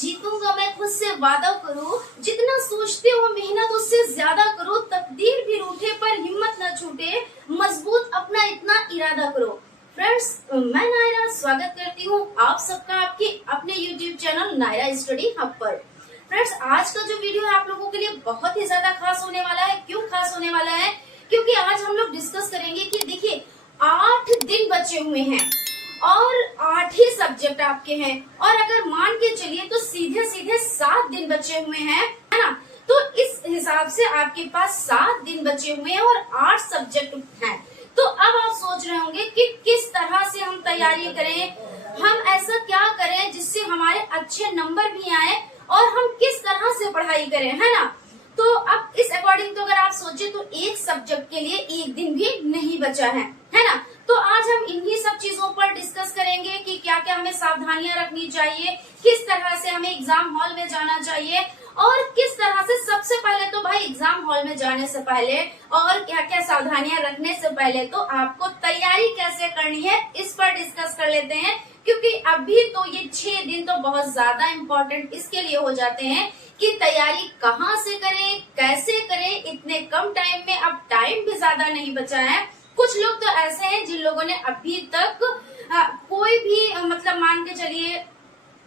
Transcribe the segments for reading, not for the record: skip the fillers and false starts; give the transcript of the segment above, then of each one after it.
जीतूंगा मैं खुद से वादा करो, जितना सोचते हो मेहनत उससे ज्यादा करो, तकदीर भी रूठे पर हिम्मत न छूटे, मजबूत अपना इतना इरादा करो। फ्रेंड्स, मैं नायरा स्वागत करती हूँ आप सबका आपके अपने YouTube channel Naira study hub पर। फ्रेंड्स, आज का जो वीडियो है आप लोगों के लिए बहुत ही ज्यादा खास होने वाला है। क्यों खास होने वाला है? क्योंकि आज हम लोग डिस्कस करेंगे कि देखिए 8 दिन बचे हुए हैं और 8 ही सब्जेक्ट आपके हैं, और अगर मान के चलिए तो सीधे सीधे 7 दिन बचे हुए हैं, है ना। तो इस हिसाब से आपके पास 7 दिन बचे हुए हैं और 8 सब्जेक्ट हैं। तो अब आप सोच रहे होंगे कि किस तरह से हम तैयारी करें, हम ऐसा क्या करें जिससे हमारे अच्छे नंबर भी आए और हम किस तरह से पढ़ाई करें, है ना। तो अब इस अकॉर्डिंग तो अगर आप सोचे तो एक सब्जेक्ट के लिए एक दिन भी नहीं बचा है ना। तो आज हम इन्हीं सब चीजों पर डिस्कस करेंगे कि क्या क्या हमें सावधानियां रखनी चाहिए, किस तरह से हमें एग्जाम हॉल में जाना चाहिए, और किस तरह से सबसे पहले तो भाई एग्जाम हॉल में जाने से पहले और क्या क्या सावधानियां रखने से पहले तो आपको तैयारी कैसे करनी है इस पर डिस्कस कर लेते हैं। क्योंकि अभी तो ये 6 दिन तो बहुत ज्यादा इम्पोर्टेंट इसके लिए हो जाते हैं कि तैयारी कहाँ से करें, कैसे करें इतने कम टाइम में। अब टाइम भी ज्यादा नहीं बचा है। कुछ लोग तो ऐसे हैं जिन लोगों ने अभी तक कोई भी मतलब मान के चलिए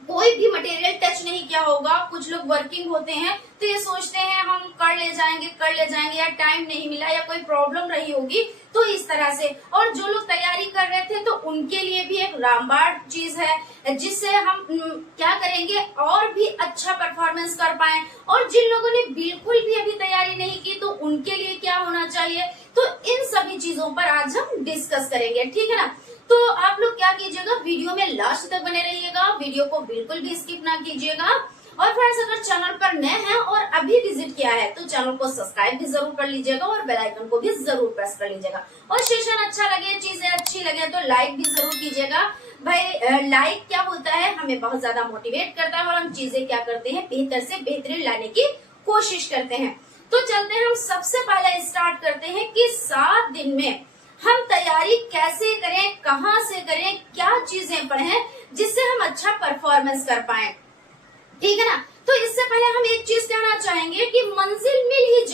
कोई भी मटेरियल टच नहीं किया होगा। कुछ लोग वर्किंग होते हैं तो ये सोचते हैं हम कर ले जाएंगे या टाइम नहीं मिला या कोई प्रॉब्लम रही होगी तो इस तरह से। और जो लोग तैयारी कर रहे थे तो उनके लिए भी एक रामबाण चीज है जिससे हम क्या करेंगे और भी अच्छा परफॉर्मेंस कर पाए। और जिन लोगों ने बिल्कुल भी अभी तैयारी नहीं की तो उनके लिए क्या होना चाहिए, तो इन सभी चीजों पर आज हम डिस्कस करेंगे, ठीक है ना। तो आप लोग क्या कीजिएगा, वीडियो में लास्ट तक बने रहिएगा, वीडियो को बिल्कुल भी स्किप ना कीजिएगा। और फ्रेंड्स, अगर चैनल पर नए हैं और अभी विजिट किया है तो चैनल को सब्सक्राइब भी जरूर कर लीजिएगा और बेल आइकन को भी जरूर प्रेस कर लीजिएगा। और सेशन अच्छा लगे, चीजें अच्छी लगे तो लाइक भी जरूर कीजिएगा। भाई लाइक क्या होता है, हमें बहुत ज्यादा मोटिवेट करता है और हम चीजें क्या करते हैं, बेहतर से बेहतरीन लाने की कोशिश करते हैं। तो चलते हैं, हम सबसे पहले स्टार्ट करते हैं कि 7 दिन में हम तैयारी कैसे करें, कहाँ से करें, क्या चीजें पढ़ें जिससे हम अच्छा परफॉर्मेंस कर पाए, ठीक है ना। तो इससे पहले हम एक चीज कहना चाहेंगे कि मंजिल मिल ही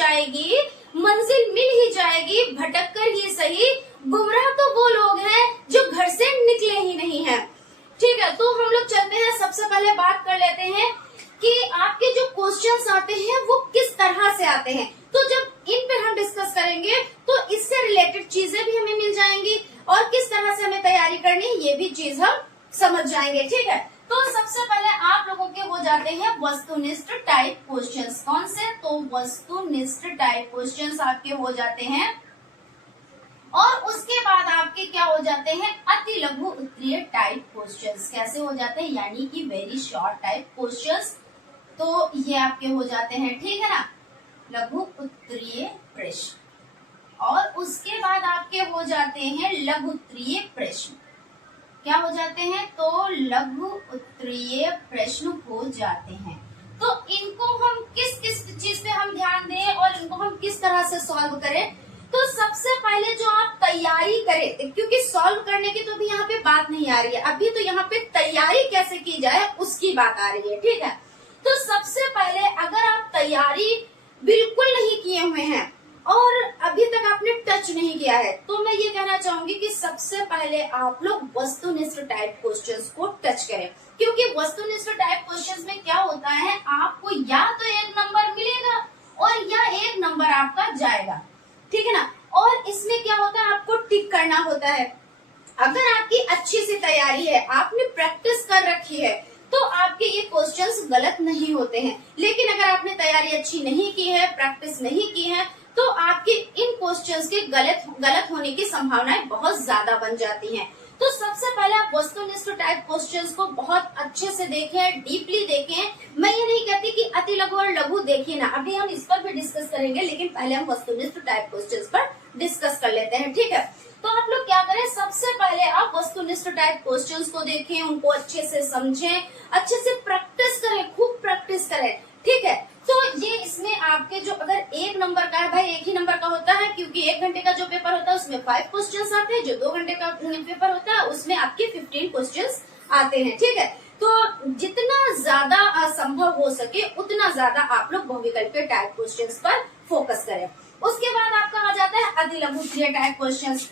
जाएगी, भटक कर ही सही, गुमराह तो वो लोग हैं जो घर से निकले ही नहीं है, ठीक है। तो हम लोग चलते हैं, सबसे पहले बात कर लेते हैं कि आपके जो क्वेश्चंस आते हैं वो किस तरह से आते हैं। तो जब इन पे हम डिस्कस करेंगे तो इससे रिलेटेड चीजें भी हमें मिल जाएंगी और किस तरह से हमें तैयारी करनी है ये भी चीज हम समझ जाएंगे, ठीक है। तो सबसे पहले आप लोगों के हो जाते हैं वस्तुनिष्ठ टाइप क्वेश्चंस। कौन से? तो वस्तुनिष्ठ टाइप क्वेश्चंस आपके हो जाते हैं। और उसके बाद आपके क्या हो जाते हैं, अति लघु उत्तरीय टाइप क्वेश्चंस। कैसे हो जाते हैं, यानी कि वेरी शॉर्ट टाइप क्वेश्चंस। तो ये आपके हो जाते हैं, ठीक है ना, लघु उत्तरीय प्रश्न। और उसके बाद आपके हो जाते हैं लघु उत्तरीय प्रश्न। क्या हो जाते हैं? तो लघु उत्तरीय प्रश्न हो जाते हैं। तो इनको हम किस किस चीज पे हम ध्यान दें और इनको हम किस तरह से सॉल्व करें। तो सबसे पहले जो आप तैयारी करें, क्योंकि सॉल्व करने की तो भी यहाँ पे बात नहीं आ रही है, अभी तो यहाँ पे तैयारी कैसे की जाए उसकी बात आ रही है, ठीक है। तो सबसे पहले अगर आप तैयारी बिल्कुल नहीं किए हुए हैं और अभी तक आपने टच नहीं किया है तो मैं ये कहना चाहूंगी कि सबसे पहले आप लोग वस्तुनिष्ठ टाइप क्वेश्चंस को टच करें। क्योंकि वस्तुनिष्ठ टाइप क्वेश्चंस में क्या होता है, आपको या तो 1 नंबर मिलेगा और या 1 नंबर आपका जाएगा, ठीक है ना। और इसमें क्या होता है, आपको टिक करना होता है। अगर आपकी अच्छी सी तैयारी है, आपने प्रैक्टिस कर रखी है तो आपके ये क्वेश्चंस गलत नहीं होते हैं। लेकिन अगर आपने तैयारी अच्छी नहीं की है, प्रैक्टिस नहीं की है, तो आपके इन क्वेश्चंस के गलत होने की संभावनाएं बहुत ज्यादा बन जाती हैं। तो सबसे पहले आप वस्तुनिष्ठ टाइप क्वेश्चंस को बहुत अच्छे से देखें, डीपली देखें। मैं ये नहीं कहती कि अति लघु और लघु देखिए ना, अभी हम इस पर भी डिस्कस करेंगे, लेकिन पहले हम वस्तुनिष्ठ टाइप क्वेश्चंस पर डिस्कस कर लेते हैं, ठीक है। तो आप लोग क्या करें, सबसे पहले आप वस्तुनिष्ठ टाइप क्वेश्चंस को देखें, उनको अच्छे से समझें, अच्छे से प्रैक्टिस करें, खूब प्रैक्टिस करें, ठीक है। तो ये इसमें आपके जो अगर 1 नंबर का है, भाई 1 ही नंबर का होता है, क्योंकि 1 घंटे का जो पेपर होता है उसमें 5 क्वेश्चंस आते हैं, जो 2 घंटे का पेपर होता है उसमें आपके 15 क्वेश्चंस आते हैं, ठीक है। तो जितना ज्यादा संभव हो सके उतना ज्यादा आप लोग बहुविकल्पीय टाइप क्वेश्चंस पर फोकस करें। उसके बाद आपका आ जाता है अति लघु उत्तरीय टाइप क्वेश्चंस।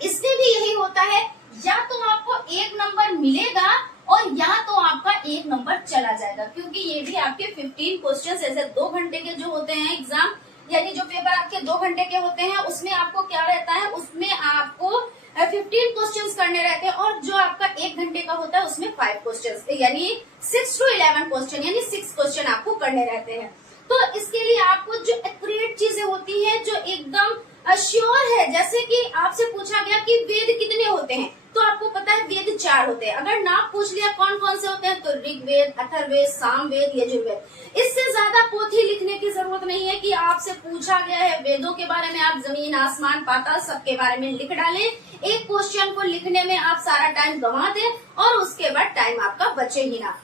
इसमें भी यही होता है, या तो आपको 1 नंबर मिलेगा और या तो आपका 1 नंबर चला जाएगा, क्योंकि ये भी आपके 15 क्वेश्चंस ऐसे 2 घंटे के जो होते हैं एग्जाम, यानी जो पेपर आपके 2 घंटे के होते हैं उसमें आपको क्या रहता है, उसमें आपको 15 क्वेश्चंस करने रहते हैं, और जो आपका 1 घंटे का होता है उसमें 5 क्वेश्चंस, यानी 6 to 11 क्वेश्चन, यानी 6 क्वेश्चन आपको करने रहते हैं। तो इसके लिए आपको जो एक्यूरेट चीजें होती है, जो एकदम श्योर है, जैसे कि आपसे पूछा गया कि वेद कितने होते हैं, तो आपको पता है वेद 4 होते हैं। अगर नाम पूछ लिया कौन कौन से होते हैं, तो ऋग्वेद, अथर्ववेद, सामवेद, यजुर्वेद। इससे ज्यादा पोथी लिखने की जरूरत नहीं है कि आपसे पूछा गया है वेदों के बारे में, आप जमीन आसमान पाताल सबके बारे में लिख डालें। एक क्वेश्चन को लिखने में आप सारा टाइम गंवा दें और उसके बाद टाइम आपका बचे ही ना।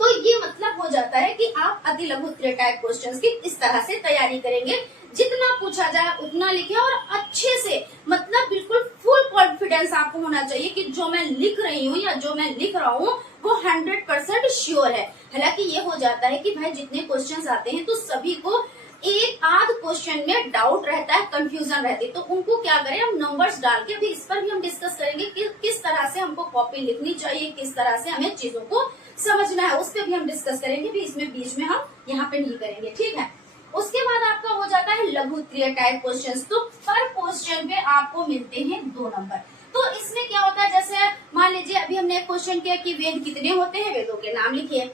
तो ये मतलब हो जाता है कि आप अति लघु उत्तरीय टाइप क्वेश्चंस की इस तरह से तैयारी करेंगे, जितना पूछा जाए उतना लिखे, और अच्छे से, मतलब बिल्कुल फुल कॉन्फिडेंस आपको होना चाहिए कि जो मैं लिख रही हूँ या जो मैं लिख रहा हूँ वो 100% श्योर है। हालांकि ये हो जाता है कि भाई जितने क्वेश्चंस आते हैं तो सभी को एक आध क्वेश्चन में डाउट रहता है, कंफ्यूजन रहती है, तो उनको क्या करें, हम नंबर्स डाल के, अभी इस पर भी हम डिस्कस करेंगे कि किस तरह से हमको कॉपी लिखनी चाहिए, किस तरह से हमें चीजों को समझना है, उस पर भी हम डिस्कस करेंगे, भी इसमें बीच में हम यहाँ पे नहीं करेंगे, ठीक है। उसके बाद आपका हो जाता है लघु उत्तरीय टाइप क्वेश्चंस। तो पर क्वेश्चन पे आपको मिलते हैं 2 नंबर। तो इसमें क्या होता है, जैसे मान लीजिए अभी हमने एक क्वेश्चन किया कि वेद कितने होते हैं, वेदों के नाम लिखिए।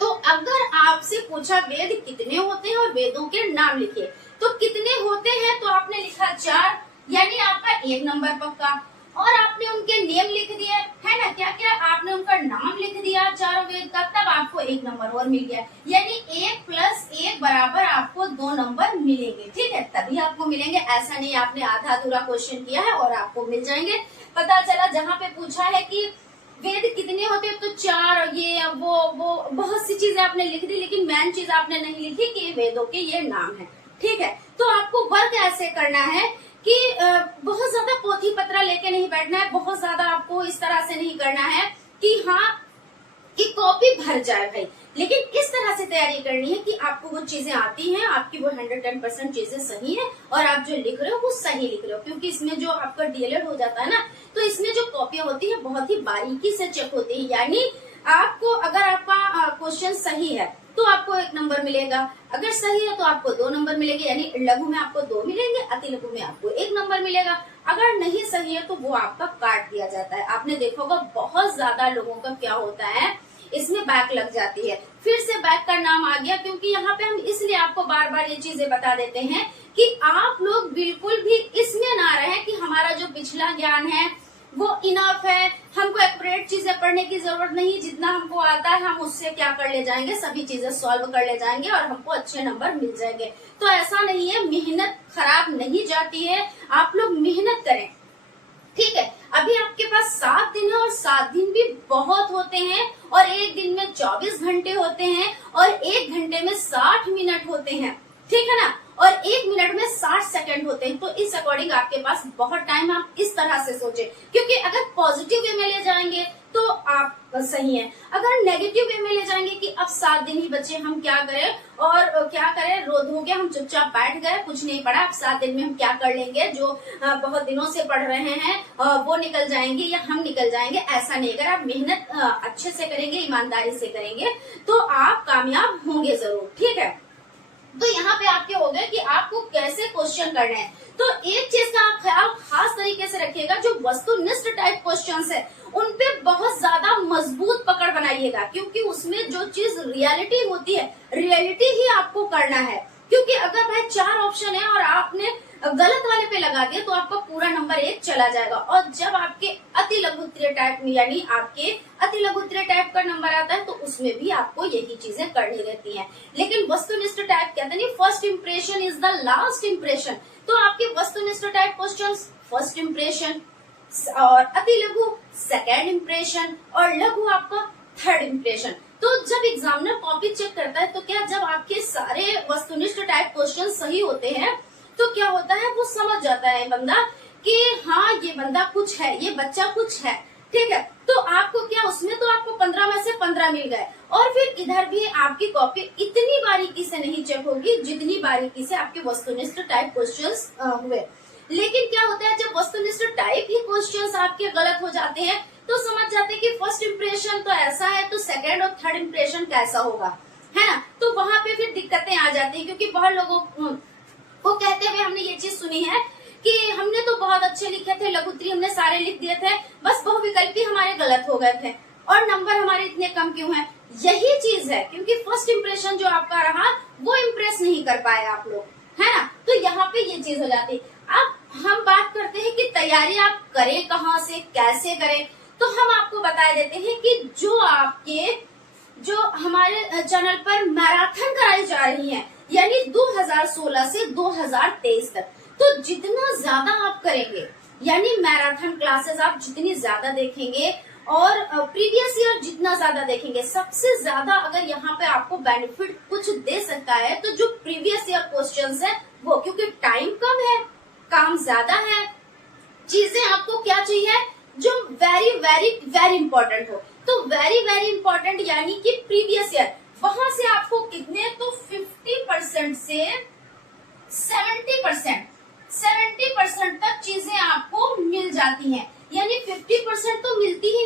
तो अगर आपसे पूछा वेद कितने होते हैं और वेदों के नाम लिखिए, तो कितने होते हैं, तो आपने लिखा 4, यानी आपका 1 नंबर पक्का। और आपने उनके नेम लिख दिए, है ना, क्या क्या आपने उनका नाम लिख दिया चारों वेद का, तब आपको 1 नंबर और मिल गया, यानी 1 + 1 बराबर आपको 2 नंबर मिलेंगे, ठीक है, तभी आपको मिलेंगे। ऐसा नहीं आपने आधा अधूरा क्वेश्चन किया है और आपको मिल जाएंगे। पता चला जहाँ पे पूछा है कि वेद कितने होते हैं तो 4, ये वो बहुत सी चीजें आपने लिख दी, लेकिन मेन चीज आपने नहीं लिखी कि वेदों के ये नाम है, ठीक है। तो आपको वर्क ऐसे करना है कि बहुत ज्यादा पोथी पत्र लेके नहीं बैठना है, बहुत ज्यादा आपको इस तरह से नहीं करना है कि हाँ कि कॉपी भर जाए भाई, लेकिन इस तरह से तैयारी करनी है कि आपको वो चीजें आती हैं, आपकी वो 110% चीजें सही है और आप जो लिख रहे हो वो सही लिख रहे हो, क्योंकि इसमें जो आपका डीएलएड हो जाता है ना, तो इसमें जो कॉपियां होती है बहुत ही बारीकी से चेक होती है, यानी आपको अगर आपका क्वेश्चन सही है तो आपको 1 नंबर मिलेगा, अगर सही है तो आपको 2 नंबर मिलेंगे, यानी लघु में आपको 2 मिलेंगे, अति लघु में आपको 1 नंबर मिलेगा। अगर नहीं सही है तो वो आपका काट दिया जाता है। आपने देखा होगा बहुत ज्यादा लोगों का क्या होता है, इसमें बैक लग जाती है। फिर से बैक का नाम आ गया, क्योंकि यहाँ पे हम इसलिए आपको बार बार ये चीजें बता देते हैं कि आप लोग बिल्कुल भी इसमें ना रहे कि हमारा जो पिछला ज्ञान है वो इनफ है, हमको एक्यूरेट चीजें पढ़ने की जरूरत नहीं, जितना हमको आता है हम उससे क्या कर ले जाएंगे, सभी चीजें सॉल्व कर ले जाएंगे और हमको अच्छे नंबर मिल जाएंगे। तो ऐसा नहीं है, मेहनत खराब नहीं जाती है, आप लोग मेहनत करें, ठीक है। अभी आपके पास 7 दिन है और 7 दिन भी बहुत होते हैं, और एक दिन में 24 घंटे होते हैं और 1 घंटे में 60 मिनट होते हैं, ठीक है ना, और 1 मिनट में 60 सेकंड होते हैं। तो इस अकॉर्डिंग आपके पास बहुत टाइम, आप इस तरह से सोचे, क्योंकि अगर पॉजिटिव वे में ले जाएंगे तो आप सही है, अगर नेगेटिव वे में ले जाएंगे कि अब 7 दिन ही बचे, हम क्या करें और क्या करें, रोज हो गया, हम चुपचाप बैठ गए, कुछ नहीं पढ़ा, अब 7 दिन में हम क्या कर लेंगे, जो बहुत दिनों से पढ़ रहे हैं वो निकल जाएंगे या हम निकल जाएंगे, ऐसा नहीं। अगर आप मेहनत अच्छे से करेंगे, ईमानदारी से करेंगे, तो आप कामयाब होंगे जरूर, ठीक है। तो यहाँ पे आपके हो गए कि आपको कैसे क्वेश्चन करने हैं। तो एक चीज का आप ख्याल खास तरीके से रखिएगा, जो वस्तुनिष्ठ टाइप क्वेश्चंस है उन पे बहुत ज्यादा मजबूत पकड़ बनाइएगा, क्योंकि उसमें जो चीज रियलिटी होती है, रियलिटी ही आपको करना है। क्योंकि अगर भाई 4 ऑप्शन है और आपने गलत वाले पे लगा दिया तो आपका पूरा नंबर 1 चला जाएगा। और जब आपके अति लघु उत्तरीय टाइप में, यानी आपके अति लघु उत्तरीय टाइप का नंबर आता है, तो उसमें भी आपको यही चीजें करनी रहती हैं। लेकिन वस्तुनिष्ठ टाइप कहते हैं first impression is the last impression. तो आपके वस्तुनिष्ठ टाइप क्वेश्चन फर्स्ट इंप्रेशन, और अति लघु सेकेंड इंप्रेशन, और लघु आपका थर्ड इंप्रेशन। तो जब एग्जामिनर कॉपी चेक करता है तो क्या, जब आपके सारे वस्तुनिष्ठ टाइप क्वेश्चन सही होते हैं तो क्या होता है, वो समझ जाता है बंदा कि हाँ ये बंदा कुछ है, ये बच्चा कुछ है, ठीक है। तो आपको क्या, उसमें तो आपको 15 में से 15 मिल गए। और फिर इधर भी आपकी कॉपी इतनी बारीकी से नहीं चेक होगी जितनी बारीकी से आपके वस्तुनिष्ठ टाइप क्वेश्चंस हुए। लेकिन क्या होता है, जब वस्तुनिष्ठ टाइप ही क्वेश्चंस आपके गलत हो जाते हैं तो समझ जाते हैं कि फर्स्ट इंप्रेशन तो ऐसा है तो सेकंड और थर्ड इंप्रेशन कैसा होगा, है ना। तो वहां पे फिर दिक्कतें आ जाती है, क्योंकि बहुत लोगों को कहते हुए हमने ये चीज सुनी है कि हमने तो बहुत अच्छे लिखे थे, लघुत्री हमने सारे लिख दिए थे, बस बहुविकल्पी हमारे गलत हो गए थे और नंबर हमारे इतने कम क्यों हैं। यही चीज है, क्योंकि फर्स्ट इंप्रेशन जो आपका रहा वो इम्प्रेस नहीं कर पाए आप लोग, है ना। तो यहाँ पे ये चीज हो जाती है। अब हम बात करते हैं कि तैयारी आप करें कहाँ से, कैसे करें। तो हम आपको बता देते हैं कि जो हमारे चैनल पर मैराथन कराई जा रही है, यानी 2016 से 2023 तक, तो जितना ज्यादा आप करेंगे, यानी मैराथन क्लासेस आप जितनी ज्यादा देखेंगे और प्रीवियस ईयर जितना ज्यादा देखेंगे, सबसे ज्यादा अगर यहाँ पे आपको बेनिफिट कुछ दे सकता है तो जो प्रीवियस ईयर क्वेश्चंस है वो, क्योंकि टाइम कम है, काम ज्यादा है, चीजें आपको क्या चाहिए जो वेरी वेरी वेरी इंपॉर्टेंट हो। तो वेरी वेरी इंपॉर्टेंट यानी कि प्रीवियस ईयर, वहां से आपको कितने, तो 50% से 70% तक चीजें आपको मिल जाती हैं। यानी 50% तो मिलती है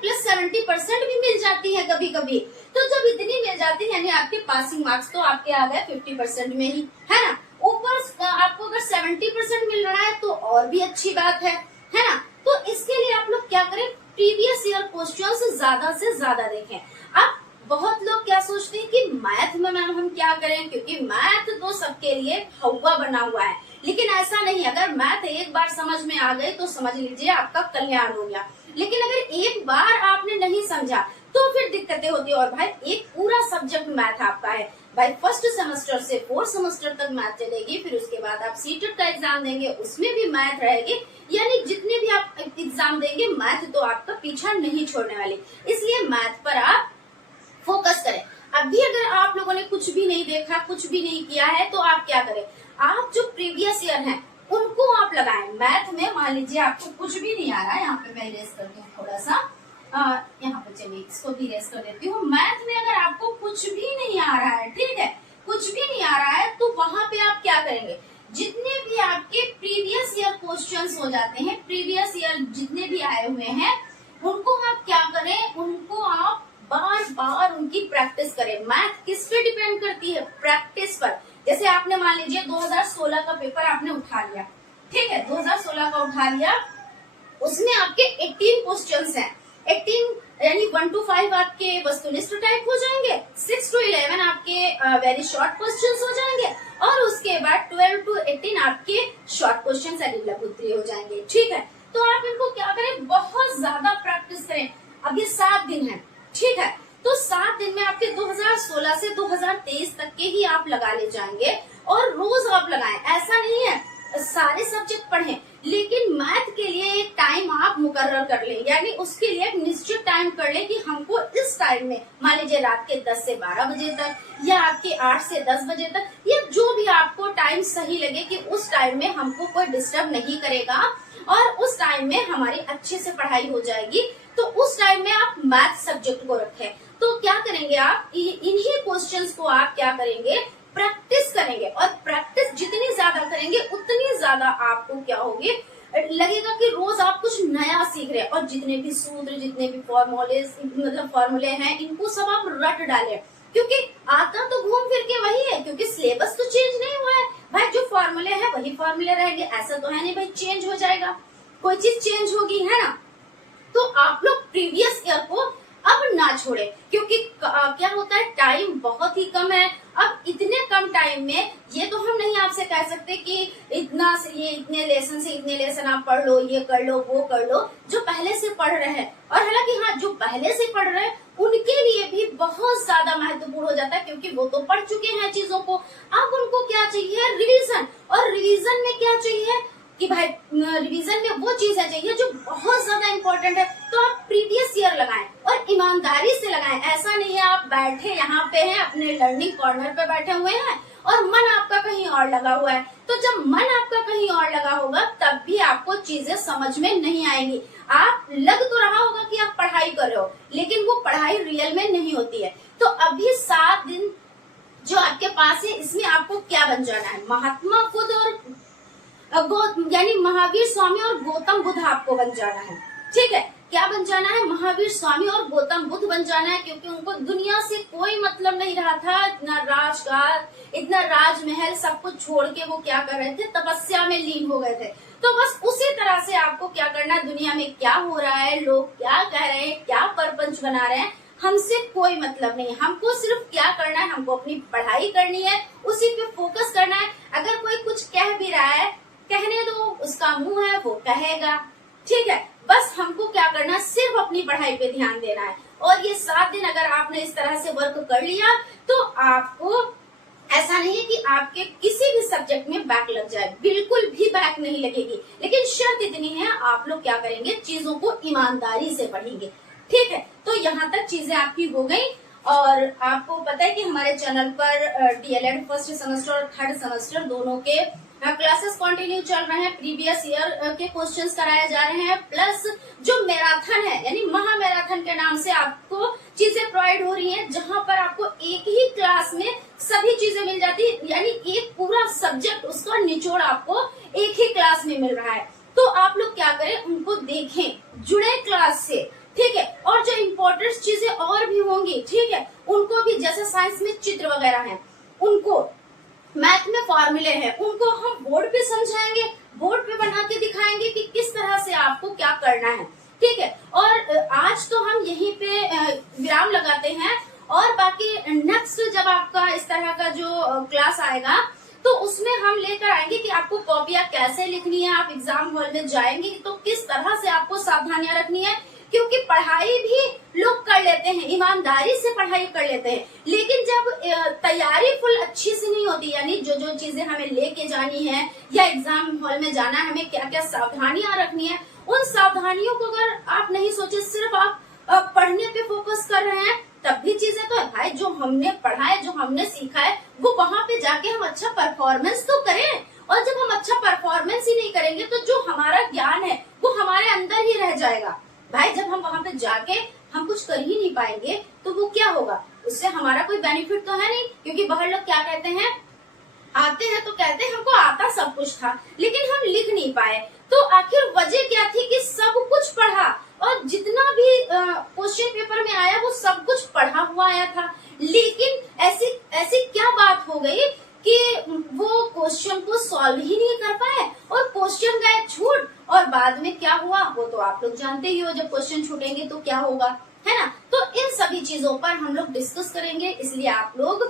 प्लस 70% भी मिल जाती है कभी कभी। तो जब इतनी मिल जाती है यानी आपके पासिंग मार्क्स तो आपके आ गए 50% में ही, है ना। ऊपर आपको अगर 70% मिल रहा है तो और भी अच्छी बात है ना। तो इसके लिए आप लोग क्या करें, प्रीवियस ईयर क्वेश्चंस ज्यादा से ज्यादा देखें। अब बहुत लोग क्या सोचते हैं कि मैथ में मैम हम क्या करें, क्योंकि मैथ तो सबके लिए हवा बना हुआ है, लेकिन ऐसा नहीं। अगर मैथ एक बार समझ में आ गई तो समझ लीजिए आपका कल्याण हो गया, लेकिन अगर एक बार आपने नहीं समझा तो फिर दिक्कतें होती है। और भाई एक पूरा सब्जेक्ट मैथ आपका है भाई, फर्स्ट सेमेस्टर से 4th सेमेस्टर तक मैथ चलेगी, फिर उसके बाद आप सीटेट का एग्जाम देंगे, उसमें भी मैथ रहेगी। यानी जितने भी आप एग्जाम देंगे मैथ तो आपका पीछा नहीं छोड़ने वाली, इसलिए मैथ पर आप फोकस करें। अभी अगर आप लोगों ने कुछ भी नहीं देखा, कुछ भी नहीं किया है, तो आप क्या करें, आप जो प्रीवियस ईयर हैं उनको आप लगाएं मैथ में। मान लीजिए आपको कुछ भी नहीं आ रहा है, यहाँ पे मैं इरेज करती हूँ थोड़ा सा, यहाँ पे चलिए इसको भी इरेज कर देती हूँ। मैथ में अगर आपको कुछ भी नहीं आ रहा है, ठीक है, कुछ भी नहीं आ रहा है, तो वहां पे आप क्या करेंगे, जितने भी आपके प्रीवियस ईयर क्वेश्चंस हो जाते हैं, प्रीवियस ईयर जितने भी आए हुए हैं उनको आप क्या करें, उनको आप बार बार उनकी प्रैक्टिस करें। मैथ किस पे डिपेंड करती है, प्रैक्टिस पर। जैसे आपने मान लीजिए 2016 का पेपर आपने उठा लिया, ठीक है, 2016 का उठा लिया, उसमें आपके 18 क्वेश्चंस हैं। 18 यानी 1 to 5 आपके वस्तुनिष्ठ टाइप हो जाएंगे, 6 to 11 आपके वेरी शॉर्ट क्वेश्चंस हो जाएंगे, और उसके बाद 12 to 18 आपके शॉर्ट क्वेश्चंस लघुत्री हो जाएंगे, ठीक है। तो आप इनको क्या करें, बहुत ज्यादा प्रैक्टिस करें। अब ये 7 दिन है, ठीक है, तो 7 दिन में आपके 2016 से 2023 तक के ही आप लगा ले जाएंगे, और रोज आप लगाएं। ऐसा नहीं है सारे सब्जेक्ट पढ़ें, लेकिन मैथ के लिए एक टाइम आप मुकर्रर कर लें, यानी उसके लिए एक निश्चित टाइम कर लें कि हमको इस टाइम में, मान लीजिए रात के 10 से 12 बजे तक, या आपके 8 से 10 बजे तक, या जो भी आपको टाइम सही लगे कि उस टाइम में हमको कोई डिस्टर्ब नहीं करेगा और उस टाइम में हमारी अच्छे से पढ़ाई हो जाएगी, तो उस टाइम में आप मैथ सब्जेक्ट को रखें। तो क्या करेंगे आप, इन्हीं क्वेश्चंस को आप क्या करेंगे, प्रैक्टिस करेंगे, और प्रैक्टिस जितनी ज्यादा करेंगे उतनी ज्यादा आपको क्या होगी, लगेगा कि रोज आप कुछ नया सीख रहे हैं। और जितने भी सूत्र, जितने भी फॉर्मूले हैं, इनको सब आप रट डालें, क्योंकि आता तो घूम फिर के वही है, क्योंकि सिलेबस तो चेंज नहीं हुआ है भाई, जो फॉर्मूले हैं वही फॉर्मूले रहेंगे। ऐसा तो है नहीं भाई चेंज हो जाएगा, कोई चीज चेंज होगी, है ना। तो आप लोग प्रीवियस ईयर को अब ना छोड़े, क्योंकि क्या होता है, टाइम बहुत ही कम है। अब इतने कम टाइम में ये तो हम नहीं आपसे कह सकते कि इतने लेसन से इतने लेसन आप पढ़ लो, ये कर लो, वो कर लो, जो पहले से पढ़ रहे हैं। और हालांकि हाँ, जो पहले से पढ़ रहे हैं उनके लिए भी बहुत ज्यादा महत्वपूर्ण हो जाता है, क्योंकि वो तो पढ़ चुके हैं चीजों को। अब उनको क्या चाहिए, रिवीजन। और रिवीजन में क्या चाहिए कि भाई, रिवीजन में वो चीजें चाहिए जो बहुत ज्यादा इंपॉर्टेंट है। तो आप प्रीवियस ईयर लगाएं और ईमानदारी से लगाएं। ऐसा नहीं है आप आप बैठे यहाँ पे हैं, अपने लर्निंग कॉर्नर पे बैठे हुए हैं और मन आपका कहीं और लगा हुआ है। तो जब मन आपका कहीं और लगा होगा तब भी आपको चीजें समझ में नहीं आएंगी। आप लग तो रहा होगा कि आप पढ़ाई कर रहे हो, लेकिन वो पढ़ाई रियल में नहीं होती है। तो अभी 7 दिन जो आपके पास है, इसमें आपको क्या बन जाना है? महात्मा बुद्ध और यानी महावीर स्वामी और गौतम बुद्ध आपको बन जाना है। ठीक है, क्या बन जाना है? महावीर स्वामी और गौतम बुद्ध बन जाना है, क्योंकि उनको दुनिया से कोई मतलब नहीं रहा था। इतना राजकाज, इतना राजमहल सब कुछ छोड़ के वो क्या कर रहे थे? तपस्या में लीन हो गए थे। तो बस उसी तरह से आपको क्या करना है? दुनिया में क्या हो रहा है, लोग क्या कह रहे हैं, क्या परपंच बना रहे हैं, हमसे कोई मतलब नहीं। हमको सिर्फ क्या करना है? हमको अपनी पढ़ाई करनी है, उसी पे फोकस करना है। अगर कोई कुछ कह भी रहा है, कहने दो, उसका मुंह है, वो कहेगा। ठीक है, बस हमको क्या करना है? सिर्फ अपनी पढ़ाई पे ध्यान देना है। और ये 7 दिन अगर आपने इस तरह से वर्क कर लिया तो आपको ऐसा नहीं है कि आपके किसी भी सब्जेक्ट में बैक लग जाए, बिल्कुल भी बैक नहीं लगेगी। लेकिन शर्त इतनी है, आप लोग क्या करेंगे? चीजों को ईमानदारी से पढ़ेंगे। ठीक है, तो यहाँ तक चीजें आपकी हो गई। और आपको पता है कि हमारे चैनल पर डीएलएड फर्स्ट सेमेस्टर और थर्ड सेमेस्टर दोनों के क्लासेस कंटिन्यू चल रहे हैं। प्रीवियस ईयर के क्वेश्चंस कराए जा रहे हैं, प्लस जो मैराथन है यानी महा मैराथन के नाम से आपको चीजें प्रोवाइड हो रही हैं, जहां पर आपको एक ही क्लास में सभी चीजें मिल जाती है, यानी एक पूरा सब्जेक्ट उसका निचोड़ आपको एक ही क्लास में मिल रहा है। तो आप लोग क्या करें? उनको देखें, जुड़े क्लास से। ठीक है, और जो इम्पोर्टेंट चीजें और भी होंगी, ठीक है, उनको भी, जैसे साइंस में चित्र वगैरह हैं, उनको, मैथ में फॉर्मूले हैं, उनको हम बोर्ड पे समझाएंगे, बोर्ड पे बना के दिखाएंगे कि किस तरह से आपको क्या करना है। ठीक है, और आज तो हम यहीं पे विराम लगाते हैं, और बाकी नेक्स्ट जब आपका इस तरह का जो क्लास आएगा तो उसमें हम लेकर आएंगे कि आपको कॉपियां कैसे लिखनी है। आप एग्जाम हॉल में जाएंगे तो किस तरह से आपको सावधानियां रखनी है, क्योंकि पढ़ाई भी लोग कर लेते हैं, ईमानदारी से पढ़ाई कर लेते हैं, लेकिन जब तैयारी फुल अच्छी से नहीं होती, यानी जो जो चीजें हमें लेके जानी है या एग्जाम हॉल में जाना है, हमें क्या क्या सावधानियां रखनी है, उन सावधानियों को अगर आप नहीं सोचे, सिर्फ आप पढ़ने पे फोकस कर रहे हैं, तब भी चीजें तो है भाई। जो हमने पढ़ा है, जो हमने सीखा है, वो वहां पे जाके हम अच्छा परफॉर्मेंस तो करें। और जब हम अच्छा परफॉर्मेंस ही नहीं करेंगे तो जो हमारा ज्ञान है वो हमारे अंदर ही रह जाएगा भाई। जब हम वहां पे जाके हम कुछ कर ही नहीं पाएंगे तो वो क्या होगा? उससे हमारा कोई बेनिफिट तो है नहीं, क्योंकि बाहर लोग क्या कहते हैं, आते हैं तो कहते हैं हमको आता सब कुछ था, लेकिन हम लिख नहीं पाए। तो आखिर वजह क्या थी कि सब कुछ पढ़ा और जितना भी क्वेश्चन पेपर में आया वो सब कुछ पढ़ा हुआ आया था, लेकिन ऐसी क्या बात हो गई कि वो क्वेश्चन को सॉल्व ही नहीं कर पाए और क्वेश्चन गए छूट। और बाद में क्या हुआ वो तो आप लोग जानते ही हो, जब क्वेश्चन छूटेंगे तो क्या होगा, है ना। तो इन सभी चीजों पर हम लोग डिस्कस करेंगे, इसलिए आप लोग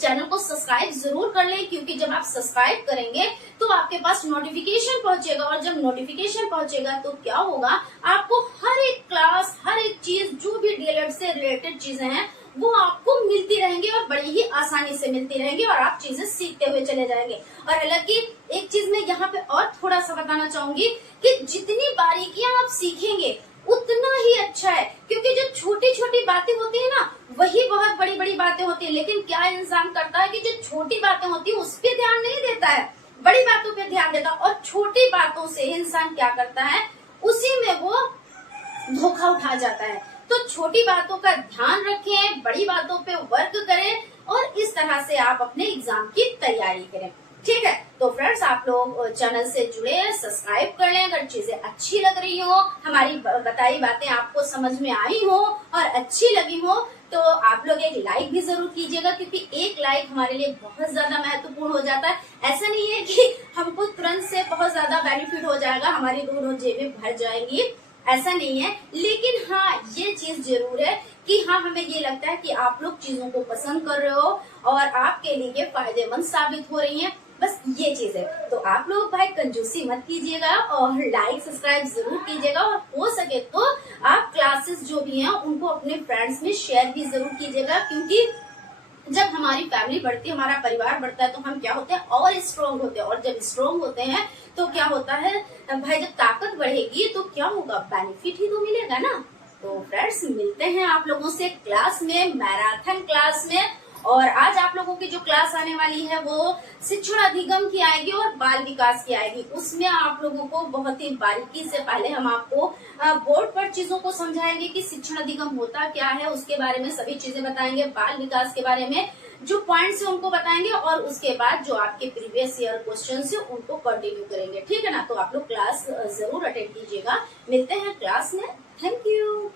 चैनल को सब्सक्राइब जरूर कर लें, क्योंकि जब आप सब्सक्राइब करेंगे तो आपके पास नोटिफिकेशन पहुंचेगा, और जब नोटिफिकेशन पहुंचेगा तो क्या होगा, आपको हर एक क्लास, हर एक चीज, जो भी डीएलएड से रिलेटेड चीजें हैं वो आपको मिलती रहेंगी और बड़ी ही आसानी से मिलती रहेंगी, और आप चीजें सीखते हुए चले जाएंगे। और हालांकि एक चीज मैं यहाँ पे और थोड़ा सा बताना चाहूंगी कि जितनी बारीकियां आप सीखेंगे उतना ही अच्छा है, क्योंकि जो छोटी छोटी बातें होती है ना, वही बहुत बड़ी बड़ी बातें होती है। लेकिन क्या इंसान करता है कि जो छोटी बातें होती है उस पर ध्यान नहीं देता है, बड़ी बातों पे ध्यान देता है, और छोटी बातों से इंसान क्या करता है, उसी में वो धोखा उठा जाता है। तो छोटी बातों का ध्यान रखें, बड़ी बातों पे वर्क करें, और इस तरह से आप अपने एग्जाम की तैयारी करें। ठीक है, तो फ्रेंड्स आप लोग चैनल से जुड़े, सब्सक्राइब कर लें। अगर चीजें अच्छी लग रही हो, हमारी बताई बातें आपको समझ में आई हो और अच्छी लगी हो, तो आप लोग एक लाइक भी जरूर कीजिएगा, क्योंकि एक लाइक हमारे लिए बहुत ज्यादा महत्वपूर्ण हो जाता है। ऐसा नहीं है कि हमको तुरंत से बहुत ज्यादा बेनिफिट हो जाएगा, हमारी दोनों जेबें भर जाएंगी, ऐसा नहीं है। लेकिन हाँ, ये चीज जरूर है कि हाँ, हमें ये लगता है कि आप लोग चीजों को पसंद कर रहे हो और आपके लिए फायदेमंद साबित हो रही हैं, बस ये चीज है। तो आप लोग भाई कंजूसी मत कीजिएगा और लाइक सब्सक्राइब जरूर कीजिएगा, और हो सके तो आप क्लासेस जो भी हैं उनको अपने फ्रेंड्स में शेयर भी जरूर कीजिएगा, क्योंकि जब हमारी फैमिली बढ़ती है, हमारा परिवार बढ़ता है, तो हम क्या होते हैं, और स्ट्रॉन्ग होते हैं। और जब स्ट्रॉन्ग होते हैं तो क्या होता है भाई, जब ताकत बढ़ेगी तो क्या होगा, बेनिफिट ही तो मिलेगा ना। तो फ्रेंड्स मिलते हैं आप लोगों से क्लास में, मैराथन क्लास में। और आज आप लोगों की जो क्लास आने वाली है वो शिक्षण अधिगम की आएगी और बाल विकास की आएगी। उसमें आप लोगों को बहुत ही बारीकी से पहले हम आपको बोर्ड पर चीजों को समझाएंगे कि शिक्षण अधिगम होता क्या है, उसके बारे में सभी चीजें बताएंगे। बाल विकास के बारे में जो पॉइंट्स है उनको बताएंगे और उसके बाद जो आपके प्रीवियस ईयर क्वेश्चन है उनको कंटिन्यू करेंगे। ठीक है ना, तो आप लोग क्लास जरूर अटेंड कीजिएगा। मिलते हैं क्लास में। Thank you.